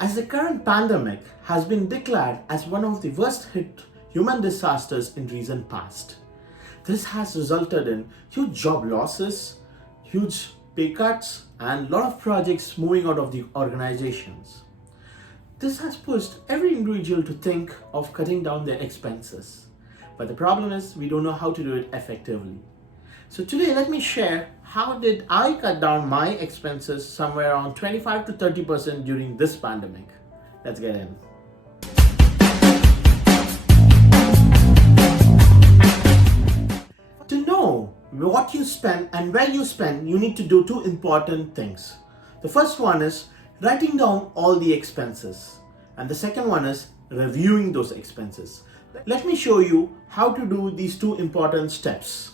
As the current pandemic has been declared as one of the worst hit human disasters in recent past, this has resulted in huge job losses, huge pay cuts, and a lot of projects moving out of the organizations. This has pushed every individual to think of cutting down their expenses. But the problem is we don't know how to do it effectively. So today let me share how did I cut down my expenses somewhere around 25 to 30% during this pandemic. Let's get in. To know what you spend and where you spend, you need to do two important things. The first one is writing down all the expenses, and the second one is reviewing those expenses. Let me show you how to do these two important steps.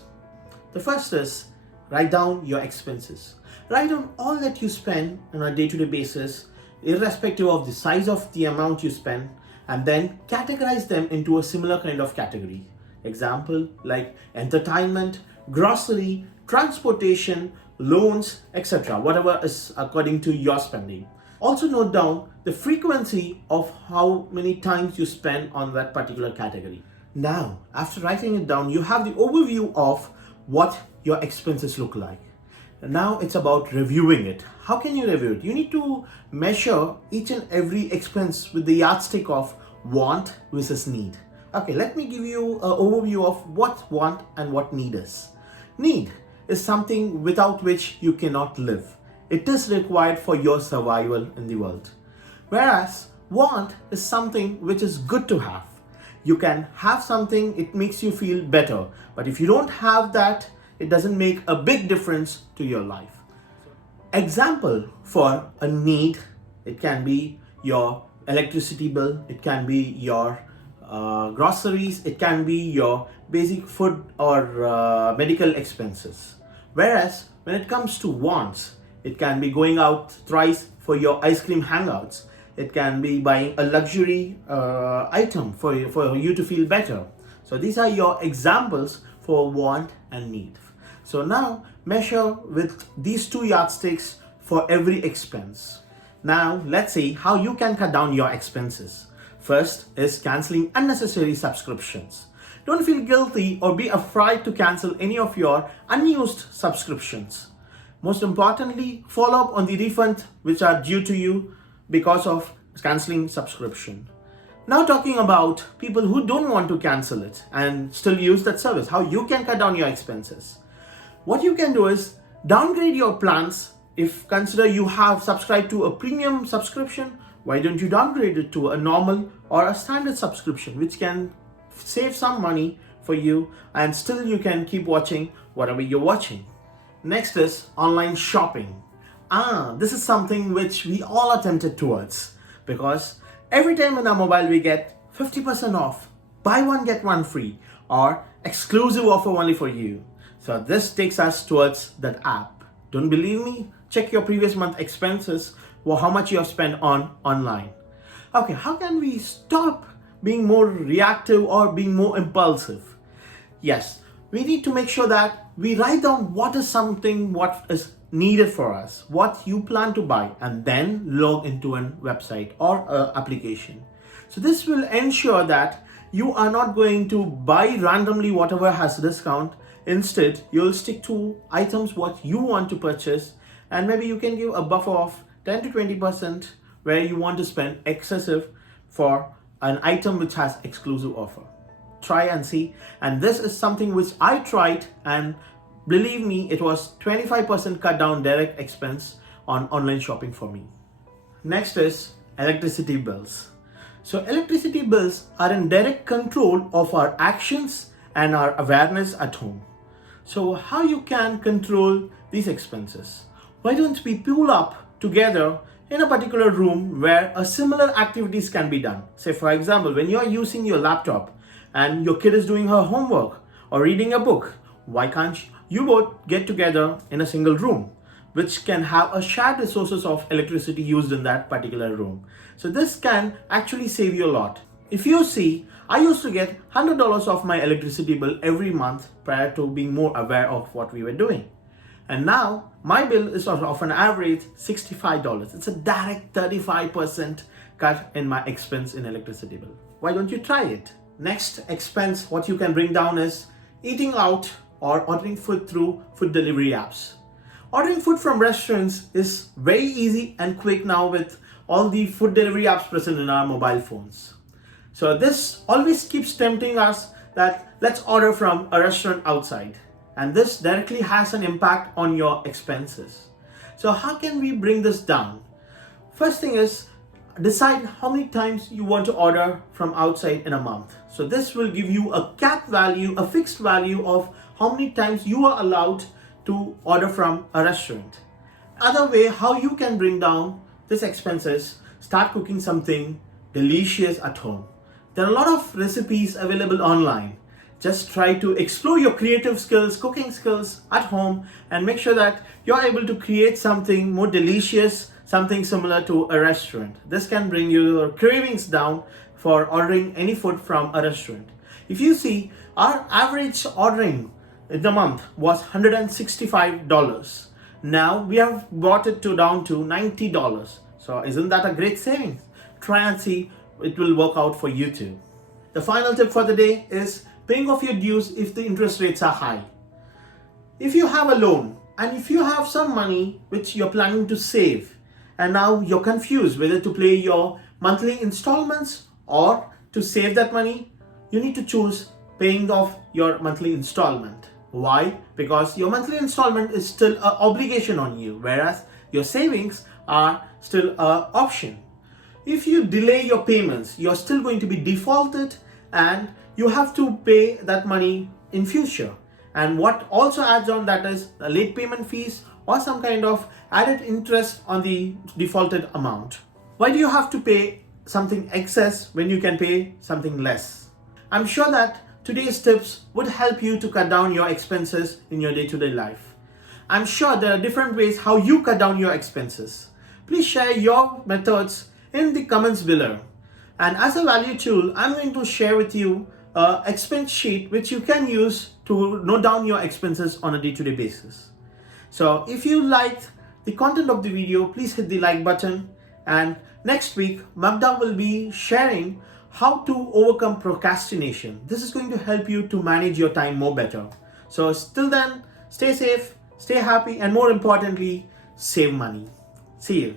The first is write down your expenses. Write down all that you spend on a day-to-day basis, irrespective of the size of the amount you spend, and then categorize them into a similar kind of category. Example like entertainment, grocery, transportation, loans, etc. Whatever is according to your spending. Also note down the frequency of how many times you spend on that particular category. Now, after writing it down, you have the overview of what your expenses look like. And now it's about reviewing it. How can you review it? You need to measure each and every expense with the yardstick of want versus need. Okay, let me give you an overview of what want and what need is. Need is something without which you cannot live. It is required for your survival in the world. Whereas want is something which is good to have. You can have something, it makes you feel better. But if you don't have that, it doesn't make a big difference to your life. Example for a need, it can be your electricity bill, it can be your groceries, it can be your basic food or medical expenses. Whereas when it comes to wants, it can be going out thrice for your ice cream hangouts. It can be buying a luxury item for you to feel better. So these are your examples for want and need. So now measure with these two yardsticks for every expense. Now let's see how you can cut down your expenses. First is canceling unnecessary subscriptions. Don't feel guilty or be afraid to cancel any of your unused subscriptions. Most importantly, follow up on the refund which are due to you because of canceling subscription. Now talking about people who don't want to cancel it and still use that service, how you can cut down your expenses. What you can do is downgrade your plans. If consider you have subscribed to a premium subscription, why don't you downgrade it to a normal or a standard subscription, which can save some money for you and still you can keep watching whatever you're watching. Next is online shopping. This is something which we all are tempted towards because every time in our mobile we get 50% off, buy one get one free, or exclusive offer only for you. So this takes us towards that app. Don't believe me? Check your previous month expenses or how much you have spent on online. Okay, how can we stop being more reactive or being more impulsive? Yes, we need to make sure that we write down what is needed for us, what you plan to buy, and then log into a website or an application. So this will ensure that you are not going to buy randomly whatever has discount. Instead, you'll stick to items what you want to purchase, and maybe you can give a buffer of 10 to 20% where you want to spend excessive for an item which has exclusive offer. Try and see. And this is something which I tried, and believe me, it was 25% cut down direct expense on online shopping for me. Next is electricity bills. So electricity bills are in direct control of our actions and our awareness at home. So how you can control these expenses? Why don't we pool up together in a particular room where a similar activities can be done? Say for example, when you are using your laptop and your kid is doing her homework or reading a book, why can't you both get together in a single room, which can have a shared resources of electricity used in that particular room? So this can actually save you a lot. If you see, I used to get $100 off my electricity bill every month prior to being more aware of what we were doing. And now my bill is of an average $65. It's a direct 35% cut in my expense in electricity bill. Why don't you try it? Next expense, what you can bring down is eating out or ordering food through food delivery apps. Ordering food from restaurants is very easy and quick now with all the food delivery apps present in our mobile phones. So this always keeps tempting us that let's order from a restaurant outside. And this directly has an impact on your expenses. So how can we bring this down? First thing is decide how many times you want to order from outside in a month. So this will give you a cap value, a fixed value of how many times you are allowed to order from a restaurant. Other way how you can bring down this expenses, start cooking something delicious at home. There are a lot of recipes available online. Just try to explore your creative skills, cooking skills at home, and make sure that you're able to create something more delicious, something similar to a restaurant. This can bring your cravings down for ordering any food from a restaurant. If you see, our average ordering in the month was $165. Now we have brought it down to $90. So isn't that a great savings? Try and see it will work out for you too. The final tip for the day is paying off your dues if the interest rates are high. If you have a loan and if you have some money which you're planning to save and now you're confused whether to pay your monthly installments or to save that money, you need to choose paying off your monthly installment. Why? Because your monthly installment is still an obligation on you, whereas your savings are still an option. If you delay your payments, you're still going to be defaulted and you have to pay that money in future. And what also adds on that is the late payment fees or some kind of added interest on the defaulted amount. Why do you have to pay something excess when you can pay something less? I'm sure that today's tips would help you to cut down your expenses in your day-to-day life. I'm sure there are different ways how you cut down your expenses. Please share your methods in the comments below. And as a value tool, I'm going to share with you an expense sheet which you can use to note down your expenses on a day-to-day basis. So if you liked the content of the video, please hit the like button. And next week, Magda will be sharing how to overcome procrastination. This is going to help you to manage your time more better. So till then, stay safe, stay happy, and more importantly, save money. See you.